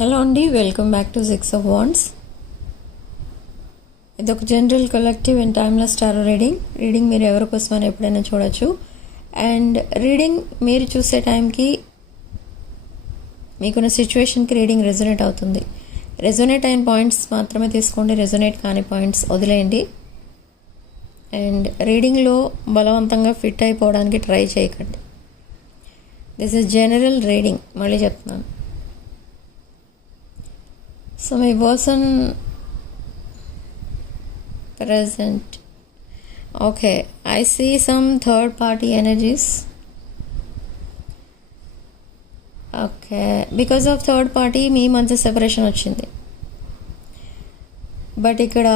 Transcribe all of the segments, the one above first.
Hello అండి, welcome back to 6 of Wands. ఇది ఒక general collective and timeless tarot reading మీరు ఎవరి కోసమైనా ఎప్పుడైనా చూడొచ్చు. అండ్ రీడింగ్ మీరు చూసే టైంకి మీకున్న సిచ్యువేషన్కి రీడింగ్ రెజొనేట్ అవుతుంది. రెజొనేట్ అయిన పాయింట్స్ మాత్రమే తీసుకోండి, రెజొనేట్ కాని పాయింట్స్ వదిలేయండి. అండ్ రీడింగ్లో బలవంతంగా ఫిట్ అయిపోవడానికి ట్రై చేయకండి. దిస్ ఇస్ జనరల్ రీడింగ్, మళ్ళీ చెప్తున్నాను. So my person present. Okay, I see some third party energies. Okay, because of third party మీ మధ్య సెపరేషన్ వచ్చింది. బట్ ఇక్కడ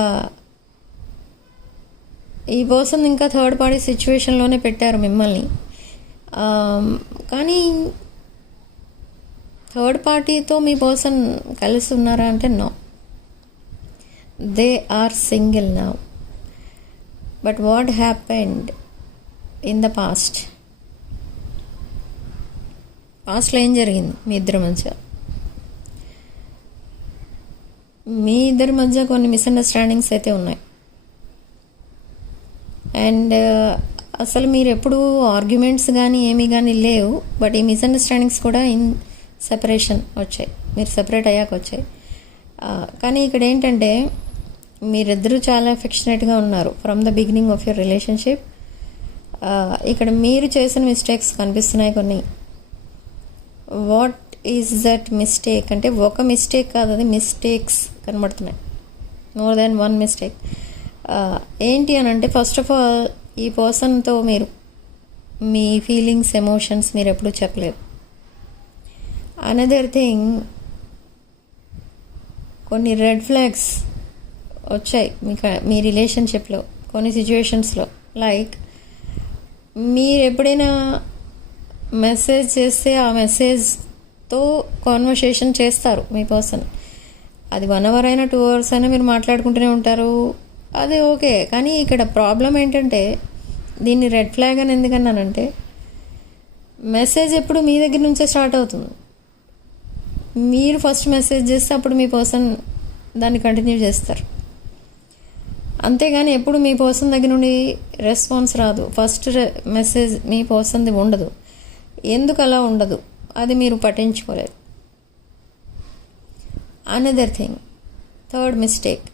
ఈ పర్సన్ ఇంకా థర్డ్ పార్టీ సిచ్యువేషన్లోనే పెట్టారు మిమ్మల్ని. కానీ థర్డ్ పార్టీతో మీ పర్సన్ కలిసి ఉన్నారా అంటే no, they are single now. But what happened in the పాస్ట్లో ఏం జరిగింది మీ ఇద్దరి మధ్య కొన్ని మిస్అండర్స్టాండింగ్స్ అయితే ఉన్నాయి. అండ్ అసలు మీరు ఎప్పుడు ఆర్గ్యుమెంట్స్ కానీ ఏమీ కానీ లేవు, బట్ ఈ మిస్అండర్స్టాండింగ్స్ కూడా సెపరేషన్ వచ్చాయి, మీరు సెపరేట్ అయ్యాక వచ్చాయి. కానీ ఇక్కడ ఏంటంటే మీరిద్దరూ చాలా అఫెక్షనేట్గా ఉన్నారు from the beginning of your relationship. ఇక్కడ మీరు చేసిన మిస్టేక్స్ కనిపిస్తున్నాయి కొన్ని. వాట్ ఈజ్ దట్ మిస్టేక్ అంటే ఒక మిస్టేక్ కాదు, అది మిస్టేక్స్ కనబడుతున్నాయి, మోర్ దాన్ వన్ మిస్టేక్. ఏంటి అని అంటే ఫస్ట్ ఆఫ్ ఆల్ ఈ పర్సన్తో మీరు మీ ఫీలింగ్స్ ఎమోషన్స్ మీరు ఎప్పుడూ చెప్పలేదు. అనదర్ థింగ్, కొన్ని రెడ్ ఫ్లాగ్స్ వచ్చాయి మీ రిలేషన్షిప్లో కొన్ని సిచ్యువేషన్స్లో. లైక్ మీరు ఎప్పుడైనా మెసేజ్ చేస్తే ఆ మెసేజ్తో కాన్వర్సేషన్ చేస్తారు మీ పర్సన్. అది 1 hour అయినా 2 hours అయినా మీరు మాట్లాడుకుంటూనే ఉంటారు, అది ఓకే. కానీ ఇక్కడ ప్రాబ్లం ఏంటంటే, దీన్ని రెడ్ ఫ్లాగ్ అని ఎందుకన్నానంటే, మెసేజ్ ఎప్పుడు మీ దగ్గర నుంచే స్టార్ట్ అవుతుంది. మీరు ఫస్ట్ మెసేజ్ చేస్తే అప్పుడు మీ పర్సన్ దాన్ని కంటిన్యూ చేస్తారు, అంతేగాని ఎప్పుడు మీ పర్సన్ దగ్గర నుండి రెస్పాన్స్ రాదు. ఫస్ట్ మెసేజ్ మీ పర్సన్ది ఉండదు. ఎందుకు అలా ఉండదు అది మీరు పట్టించుకోలేదు. అనదర్ థింగ్, థర్డ్ మిస్టేక్,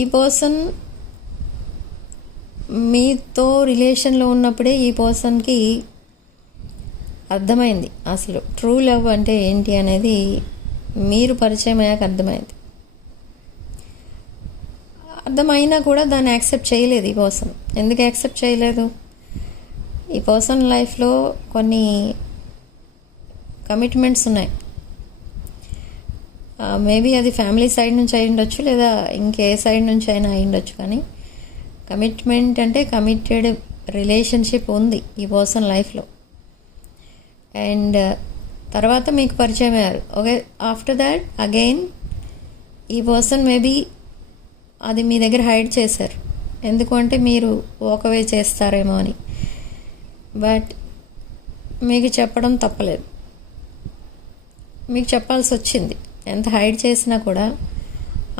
ఈ పర్సన్ మీతో రిలేషన్లో ఉన్నప్పుడే ఈ పర్సన్కి అర్థమైంది అసలు ట్రూ లవ్ అంటే ఏంటి అనేది. మీరు పరిచయం అయ్యాక అర్థమైంది. అర్థమైనా కూడా దాన్ని యాక్సెప్ట్ చేయలేదు ఈ పర్సన్. ఎందుకు యాక్సెప్ట్ చేయలేదు? ఈ పర్సన్ లైఫ్లో కొన్ని కమిట్మెంట్స్ ఉన్నాయి. మేబీ అది ఫ్యామిలీ సైడ్ నుంచి అయి ఉండొచ్చు, లేదా ఇంకే సైడ్ నుంచి అయినా అయి ఉండొచ్చు. కానీ కమిట్మెంట్ అంటే కమిటెడ్ రిలేషన్షిప్ ఉంది ఈ పర్సన్ లైఫ్లో. అండ్ తర్వాత మీకు పరిచయం అయ్యారు. ఓకే, ఆఫ్టర్ దాట్ అగైన్ ఈ పర్సన్ మేబీ అది మీ దగ్గర హైడ్ చేశారు. ఎందుకు అంటే మీరు వాకవే చేస్తారేమో అని. బట్ మీకు చెప్పడం తప్పలేదు, మీకు చెప్పాల్సి వచ్చింది. ఎంత హైడ్ చేసినా కూడా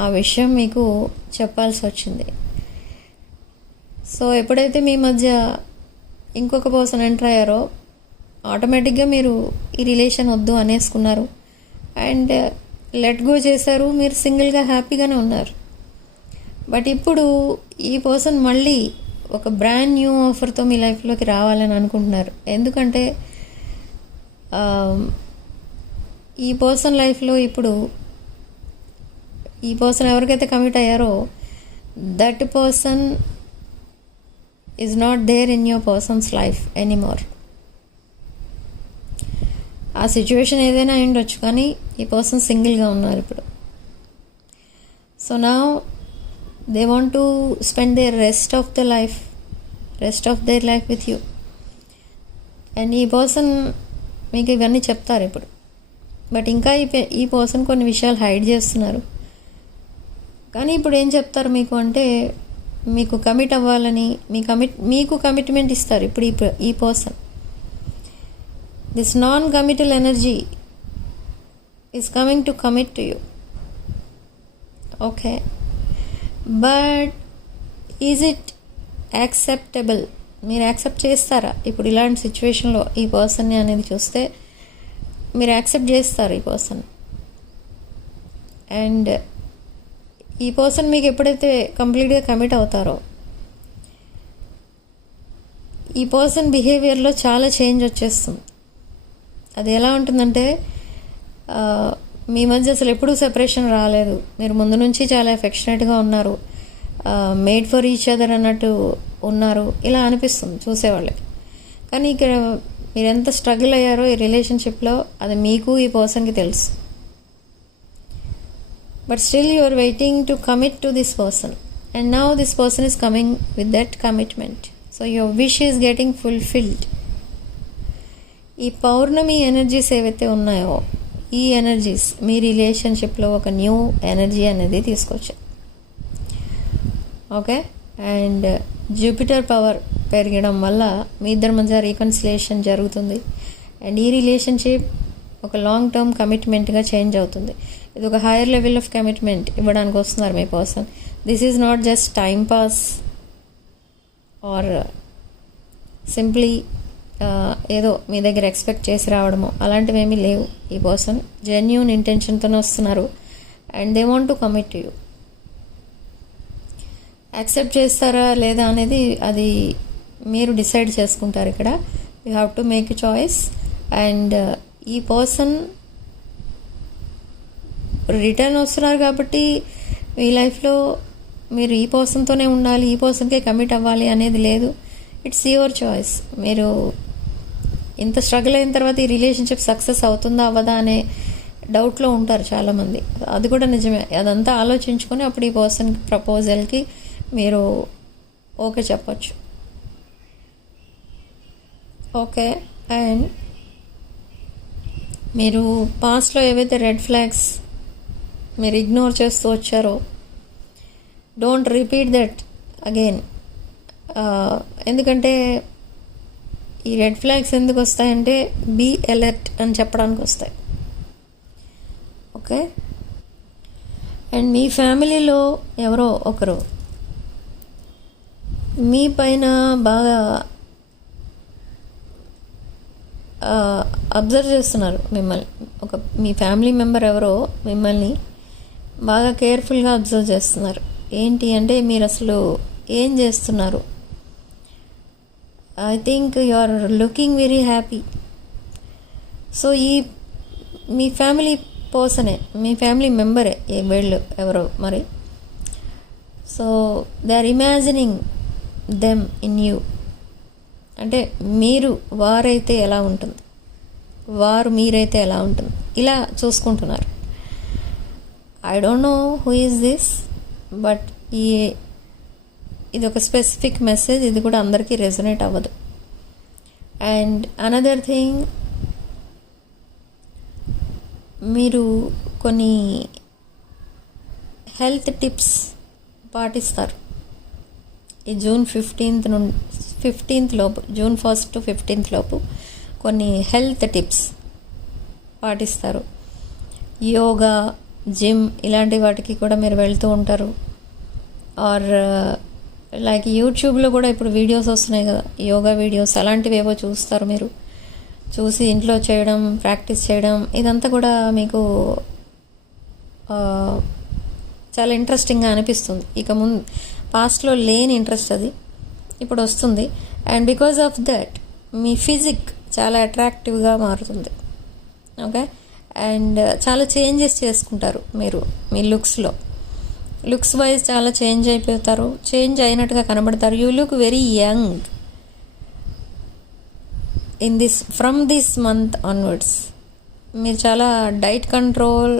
ఆ విషయం మీకు చెప్పాల్సి వచ్చింది. సో ఎప్పుడైతే మీ మధ్య ఇంకొక పర్సన్ ఎంటర్ అయ్యారో ఆటోమేటిక్గా మీరు ఈ రిలేషన్ వద్దు అనేసుకున్నారు అండ్ లెట్ గో చేశారు. మీరు సింగిల్గా హ్యాపీగానే ఉన్నారు. బట్ ఇప్పుడు ఈ పర్సన్ మళ్ళీ ఒక బ్రాండ్ న్యూ ఆఫర్తో మీ లైఫ్లోకి రావాలని అనుకుంటున్నారు. ఎందుకంటే ఈ పర్సన్ లైఫ్లో ఇప్పుడు ఈ పర్సన్ ఎవరికైతే కమిట్ అయ్యారో that person is not there in your person's life anymore. ఆ సిచ్యువేషన్ ఏదైనా అయి ఉండొచ్చు, కానీ ఈ పర్సన్ సింగిల్గా ఉన్నారు ఇప్పుడు. సో నా they want to spend there rest of their life with you. And ఈ పర్సన్ మీకు ఇవన్నీ చెప్తారు ఇప్పుడు. బట్ ఇంకా ఈ పర్సన్ కొన్ని విషయాలు హైడ్ చేస్తున్నారు. కానీ ఇప్పుడు ఏం చెప్తారు మీకు అంటే, మీకు కమిట్ అవ్వాలని మీకు కమిట్మెంట్ ఇస్తారు ఇప్పుడు ఈ person. This non committal energy is coming to commit to you. Okay, but is it acceptable? మీరు యాక్సెప్ట్ చేస్తారా? ఇప్పుడు ఇలాంటి సిచ్యువేషన్లో ఈ పర్సన్ని అనేది చూస్తే మీరు యాక్సెప్ట్ చేస్తారు ఈ పర్సన్. అండ్ ఈ పర్సన్ మీకు ఎప్పుడైతే కంప్లీట్గా కమిట్ అవుతారో ఈ పర్సన్ బిహేవియర్లో చాలా చేంజ్ వచ్చేస్తుంది. అది ఎలా ఉంటుందంటే మీ మధ్య అసలు ఎప్పుడూ సెపరేషన్ రాలేదు, మీరు ముందు నుంచి చాలా ఎఫెక్షనేట్గా ఉన్నారు, మేడ్ ఫర్ ఈచ్ అదర్ అన్నట్టు ఉన్నారు, ఇలా అనిపిస్తుంది చూసేవాళ్ళకి. కానీ ఇక్కడ మీరు ఎంత స్ట్రగుల్ అయ్యారో ఈ రిలేషన్షిప్లో అది మీకు ఈ పర్సన్కి తెలుసు. But still you are waiting to commit to this person and now this person is coming with that commitment. So your wish is getting fulfilled. ఈ పౌర్ణమి ఎనర్జీస్ ఏవైతే ఉన్నాయో ఈ ఎనర్జీస్ మీ రిలేషన్షిప్లో ఒక న్యూ ఎనర్జీ అనేది తీసుకొచ్చాయి. ఓకే, అండ్ జూపిటర్ పవర్ పెరగడం వల్ల మీ ఇద్దరి మధ్య రీకన్సిలేషన్ జరుగుతుంది. అండ్ ఈ రిలేషన్షిప్ ఒక లాంగ్ టర్మ్ కమిట్మెంట్గా చేంజ్ అవుతుంది. ఇది ఒక హైయర్ లెవెల్ ఆఫ్ కమిట్మెంట్ ఇవ్వడానికి వస్తున్నారు మీ person. This is not just time pass or simply ఏదో మీ దగ్గర ఎక్స్పెక్ట్ చేసి రావడము అలాంటివి ఏమీ లేవు. ఈ పర్సన్ జెన్యూన్ ఇంటెన్షన్తోనే వస్తున్నారు and they want to commit to you. Accept చేస్తారా లేదా అనేది అది మీరు డిసైడ్ చేసుకుంటారు. ఇక్కడ you have to make a choice. And ఈ పర్సన్ రిటర్న్ వస్తున్నారు కాబట్టి మీ లైఫ్లో మీరు ఈ పర్సన్తోనే ఉండాలి, ఈ పర్సన్కే కమిట్ అవ్వాలి అనేది లేదు. It's your choice. మీరు ఇంత స్ట్రగుల్ అయిన తర్వాత ఈ రిలేషన్షిప్ సక్సెస్ అవుతుందా అవ్వదా అనే డౌట్లో ఉంటారు చాలామంది. అది కూడా నిజమే. అదంతా ఆలోచించుకొని అప్పుడు ఈ పర్సన్ ప్రపోజల్కి మీరు ఓకే చెప్పచ్చు. ఓకే, అండ్ మీరు పాస్ట్లో ఏవైతే రెడ్ ఫ్లాగ్స్ మీరు ఇగ్నోర్ చేస్తూ వచ్చారో డోంట్ రిపీట్ దట్ అగైన్. ఎందుకంటే ఈ రెడ్ ఫ్లాగ్స్ ఎందుకు వస్తాయంటే బీ అలర్ట్ అని చెప్పడానికి వస్తాయి. ఓకే, అండ్ మీ ఫ్యామిలీలో ఎవరో ఒకరు మీ పైన బాగా అబ్జర్వ్ చేస్తున్నారు మిమ్మల్ని. మీ ఫ్యామిలీ మెంబర్ ఎవరో మిమ్మల్ని బాగా కేర్ఫుల్గా అబ్జర్వ్ చేస్తున్నారు. ఏంటి అంటే మీరు అసలు ఏం చేస్తున్నారు. I think you are looking very happy. So ఈ మీ ఫ్యామిలీ పర్సనే, మీ ఫ్యామిలీ మెంబరే వీళ్ళు ఎవరో మరి. So they are imagining them in you. అంటే మీరు వారైతే ఎలా ఉంటుంది, వారు మీరైతే ఎలా ఉంటుంది, ఇలా చూసుకుంటున్నారు. I don't know who is this, but ఇది ఒక స్పెసిఫిక్ మెసేజ్. ఇది కూడా అందరికీ రెజొనేట్ అవ్వదు. అండ్ అనదర్ థింగ్, మీరు కొన్ని హెల్త్ టిప్స్ పాటిస్తారు ఈ జూన్ 15th లోపు, జూన్ 1st to 15th లోపు కొన్ని హెల్త్ టిప్స్ పాటిస్తారు. యోగా, జిమ్ ఇలాంటి వాటికి కూడా మీరు వెళ్తూ ఉంటారు. ఆర్ లైక్ యూట్యూబ్లో కూడా ఇప్పుడు వీడియోస్ వస్తున్నాయి కదా, యోగా వీడియోస్, అలాంటివి ఏవో చూస్తారు. మీరు చూసి ఇంట్లో చేయడం, ప్రాక్టీస్ చేయడం, ఇదంతా కూడా మీకు చాలా ఇంట్రెస్టింగ్గా అనిపిస్తుంది. ఇక ముందు పాస్ట్లో లేని ఇంట్రెస్ట్ అది ఇప్పుడు వస్తుంది. And because of that me physique చాలా అట్రాక్టివ్గా మారుతుంది. ఓకే, అండ్ చాలా చేంజెస్ చేసుకుంటారు మీరు మీ లుక్స్ వైజ్ చాలా చేంజ్ అయిపోతారు, చేంజ్ అయినట్టుగా కనబడతారు. You look very young from this month onwards. మీరు చాలా డైట్ కంట్రోల్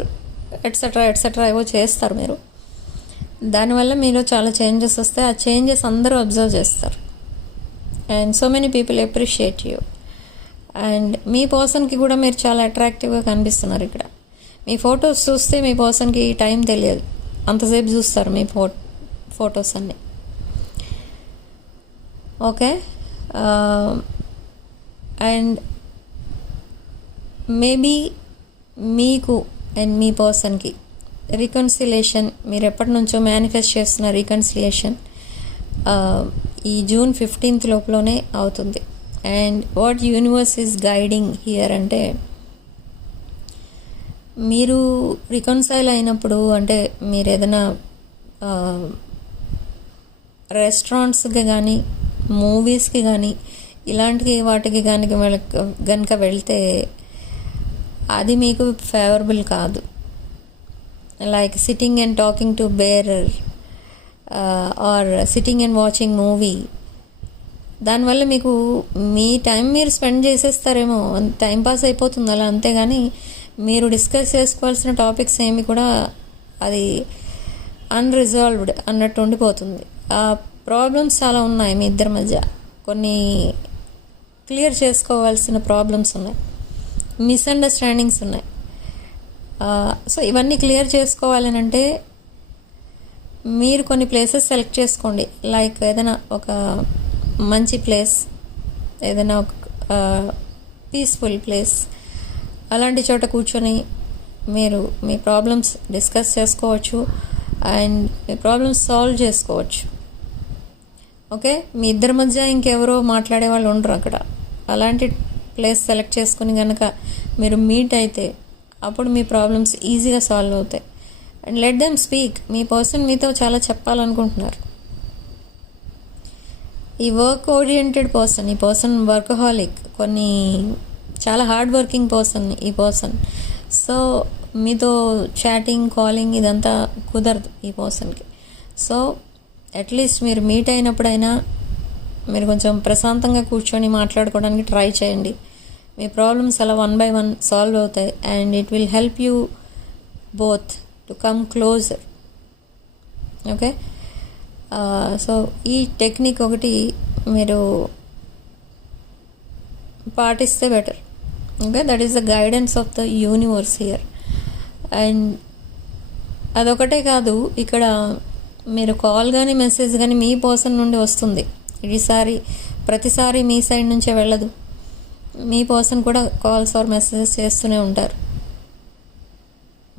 ఎట్సెట్రా ఏవో చేస్తారు మీరు. దానివల్ల మీలో చాలా చేంజెస్ వస్తాయి. ఆ చేంజెస్ అందరూ అబ్జర్వ్ చేస్తారు. And so many people appreciate you. And మీ పర్సన్కి కూడా మీరు చాలా అట్రాక్టివ్గా కనిపిస్తున్నారు. ఇక్కడ మీ ఫొటోస్ చూస్తే మీ పర్సన్కి టైం తెలియదు, అంతసేపు చూస్తారు మీ ఫొటోస్ అన్నీ. ఓకే, అండ్ మేబీ మీకు అండ్ మీ పర్సన్కి రికన్సిలేషన్, మీరు ఎప్పటి నుంచో మేనిఫెస్ట్ చేస్తున్న రికన్సిలేషన్ ఈ జూన్ 15th లోపలనే అవుతుంది. And what universe is guiding here అంటే, మీరు రికన్సైల్ అయినప్పుడు అంటే మీరు ఏదైనా రెస్టారెంట్స్కి కానీ మూవీస్కి కానీ ఇలాంటి వాటికి కానీ కనుక వెళ్తే అది మీకు ఫేవరబుల్ కాదు. Like sitting and talking to bearer or sitting and watching movie, దానివల్ల మీకు మీ టైం మీరు స్పెండ్ చేసేస్తారేమో, టైం పాస్ అయిపోతుంది అలా, అంతేగాని మీరు డిస్కస్ చేసుకోవాల్సిన టాపిక్స్ ఏమి కూడా అది అన్రిజాల్వ్డ్ అన్నట్టు ఉండిపోతుంది. ఆ ప్రాబ్లమ్స్ చాలా ఉన్నాయి మీ ఇద్దరి మధ్య, కొన్ని క్లియర్ చేసుకోవాల్సిన ప్రాబ్లమ్స్ ఉన్నాయి, మిస్అండర్స్టాండింగ్స్ ఉన్నాయి. సో ఇవన్నీ క్లియర్ చేసుకోవాలని అంటే మీరు కొన్ని ప్లేసెస్ సెలెక్ట్ చేసుకోండి. లైక్ ఏదైనా ఒక మంచి ప్లేస్, ఏదైనా ఒక పీస్ఫుల్ ప్లేస్, అలాంటి చోట కూర్చొని మీరు మీ ప్రాబ్లమ్స్ డిస్కస్ చేసుకోవచ్చు అండ్ మీ ప్రాబ్లమ్స్ సాల్వ్ చేసుకోవచ్చు. ఓకే, మీ ఇద్దరి మధ్య ఇంకెవరో మాట్లాడే వాళ్ళు ఉండరు అక్కడ. అలాంటి ప్లేస్ సెలెక్ట్ చేసుకుని కనుక మీరు మీట్ అయితే అప్పుడు మీ ప్రాబ్లమ్స్ ఈజీగా సాల్వ్ అవుతాయి. And let them speak. Me person మీతో చాలా చెప్పాలనుకుంటున్నారు. ఈ వర్క్ ఓరియంటెడ్ పర్సన్, ఈ పర్సన్ వర్కహాలిక్, కొన్ని చాలా హార్డ్ వర్కింగ్ పర్సన్ ఈ పర్సన్. సో మీతో చాటింగ్, కాలింగ్ ఇదంతా కుదరదు ఈ పర్సన్కి. సో అట్లీస్ట్ మీరు మీట్ అయినప్పుడైనా మీరు కొంచెం ప్రశాంతంగా కూర్చొని మాట్లాడుకోవడానికి ట్రై చేయండి. మీ ప్రాబ్లమ్స్ అలా 1 by 1 సాల్వ్ అవుతాయి and it will help you both to come closer. Okay, so ఈ టెక్నిక్ ఒకటి మీరు పాటిస్తే better. Okay, that is the guidance of the universe here. And అదొకటే కాదు, ఇక్కడ మీరు కాల్ కానీ మెసేజ్ కానీ మీ పర్సన్ నుండి వస్తుంది. ప్రతిసారి మీ సైడ్ నుంచే వెళ్ళదు. మీ పర్సన్ కూడా కాల్స్ ఆర్ మెసేజెస్ చేస్తూనే ఉంటారు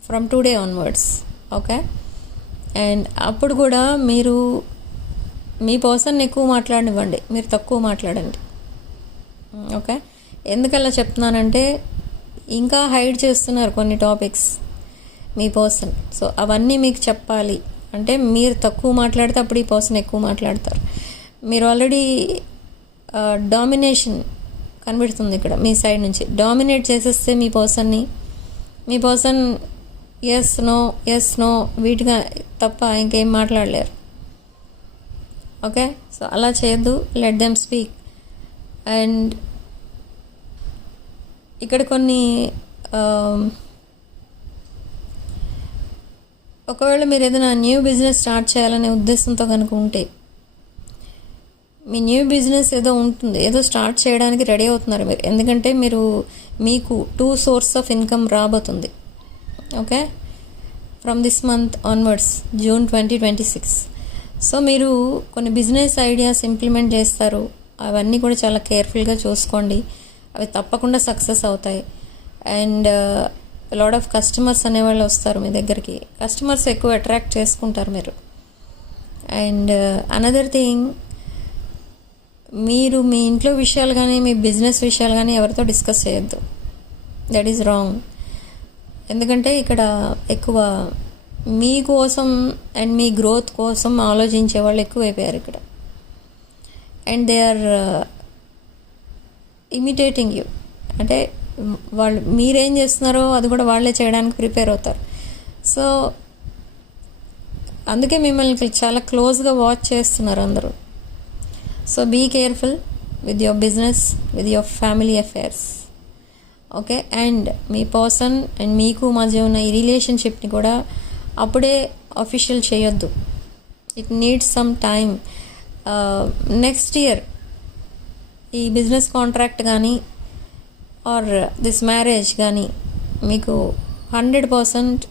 from today onwards. Okay, and అప్పుడు కూడా మీరు మీ పర్సన్ ఎక్కువ మాట్లాడనివ్వండి, మీరు తక్కువ మాట్లాడండి. ఓకే, ఎందుకలా చెప్తున్నానంటే ఇంకా హైడ్ చేస్తున్నారు కొన్ని టాపిక్స్ మీ పర్సన్. సో అవన్నీ మీకు చెప్పాలి అంటే మీరు తక్కువ మాట్లాడితే అప్పుడు ఈ పర్సన్ ఎక్కువ మాట్లాడతారు. మీరు ఆల్రెడీ డామినేషన్ కనబడుతుంది ఇక్కడ మీ సైడ్ నుంచి. డామినేట్ చేసేస్తే మీ పర్సన్ ఎస్ నో వీటిగా తప్ప ఇంకేం మాట్లాడలేరు. ఓకే, సో అలా చేయొద్దు, లెట్ దెమ్ స్పీక్. అండ్ ఇక్కడ కొన్ని ఒకవేళ మీరు ఏదైనా న్యూ బిజినెస్ స్టార్ట్ చేయాలనే ఉద్దేశంతో కనుక ఉంటే, మీ న్యూ బిజినెస్ ఏదో ఉంటుంది, ఏదో స్టార్ట్ చేయడానికి రెడీ అవుతున్నారు మీరు. ఎందుకంటే మీకు 2 sources ఆఫ్ ఇన్కమ్ రాబోతుంది. Okay, from this month onwards, June 2026. So మీరు కొన్ని బిజినెస్ ఐడియాస్ ఇంప్లిమెంట్ చేస్తారు. అవన్నీ కూడా చాలా కేర్ఫుల్గా చూసుకోండి, అవి తప్పకుండా సక్సెస్ అవుతాయి. అండ్ లాట్ ఆఫ్ కస్టమర్స్ అనేవాళ్ళు వస్తారు మీ దగ్గరికి. కస్టమర్స్ ఎక్కువ అట్రాక్ట్ చేసుకుంటారు మీరు. అండ్ అనదర్ థింగ్, మీరు మీ ఇంట్లో విషయాలు కానీ మీ బిజినెస్ విషయాలు కానీ ఎవరితో డిస్కస్ చేయొద్దు. That is wrong. ఎందుకంటే ఇక్కడ ఎక్కువ మీకోసం అండ్ మీ గ్రోత్ కోసం ఆలోచించే వాళ్ళు ఎక్కువైపోయారు ఇక్కడ. And they are imitating you. అంటే వాళ్ళు మీరేం చేస్తున్నారో అది కూడా వాళ్ళే చేయడానికి ప్రిపేర్ అవుతారు. సో అందుకే మిమ్మల్ని చాలా క్లోజ్గా వాచ్ చేస్తున్నారు అందరూ. So be careful with your business, with your family affairs. Okay, and మీ పర్సన్ అండ్ మీకు మధ్య ఉన్న ఈ రిలేషన్షిప్ని కూడా అప్పుడే అఫీషియల్ చేయొద్దు. It needs some time. Next year ఈ బిజినెస్ కాంట్రాక్ట్ కానీ ఆర్ దిస్ మ్యారేజ్ కానీ మీకు 100%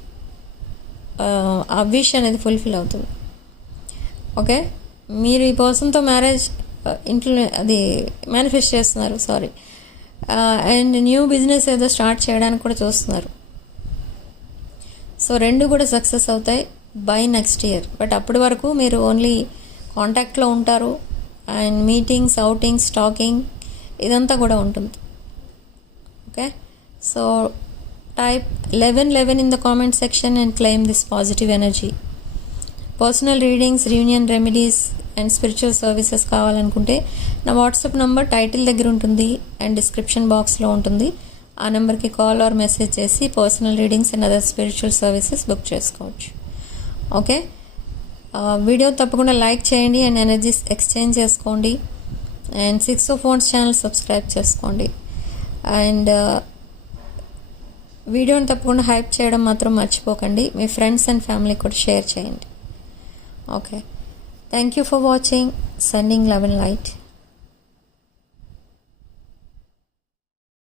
ఆ విష్ అనేది ఫుల్ఫిల్ అవుతుంది. ఓకే, మీరు ఈ పర్సన్తో మ్యారేజ్ ఇంట్లో అది మేనిఫెస్ట్ చేస్తున్నారు, అండ్ న్యూ బిజినెస్ ఏదో స్టార్ట్ చేయడానికి కూడా చూస్తున్నారు. సో 2 కూడా సక్సెస్ అవుతాయి బై నెక్స్ట్ ఇయర్. బట్ అప్పటి వరకు మీరు ఓన్లీ కాంటాక్ట్లో ఉంటారు అండ్ మీటింగ్స్, అవుటింగ్స్, టాకింగ్ ఇదంతా కూడా ఉంటుంది. Okay, so type 1111 in the comment section and claim this positive energy. Personal readings, reunion remedies and spiritual services కావాలనుకుంటే నా వాట్సాప్ నంబర్ టైటిల్ దగ్గర ఉంటుంది అండ్ డిస్క్రిప్షన్ బాక్స్లో ఉంటుంది. ఆ నెంబర్కి కాల్ ఆర్ మెసేజ్ చేసి personal readings and other spiritual services book చేసుకోవచ్చు. ఓకే, వీడియో తప్పకుండా లైక్ చేయండి అండ్ ఎనర్జీస్ ఎక్స్చేంజ్ చేసుకోండి and 6 of Wands channel subscribe చేసుకోండి అండ్ వీడియోని తప్పకుండా హైప్ చేయడం మాత్రం మర్చిపోకండి. మీ ఫ్రెండ్స్ అండ్ ఫ్యామిలీ కూడా షేర్ చేయండి. Okay, thank you for watching. Sending love and light.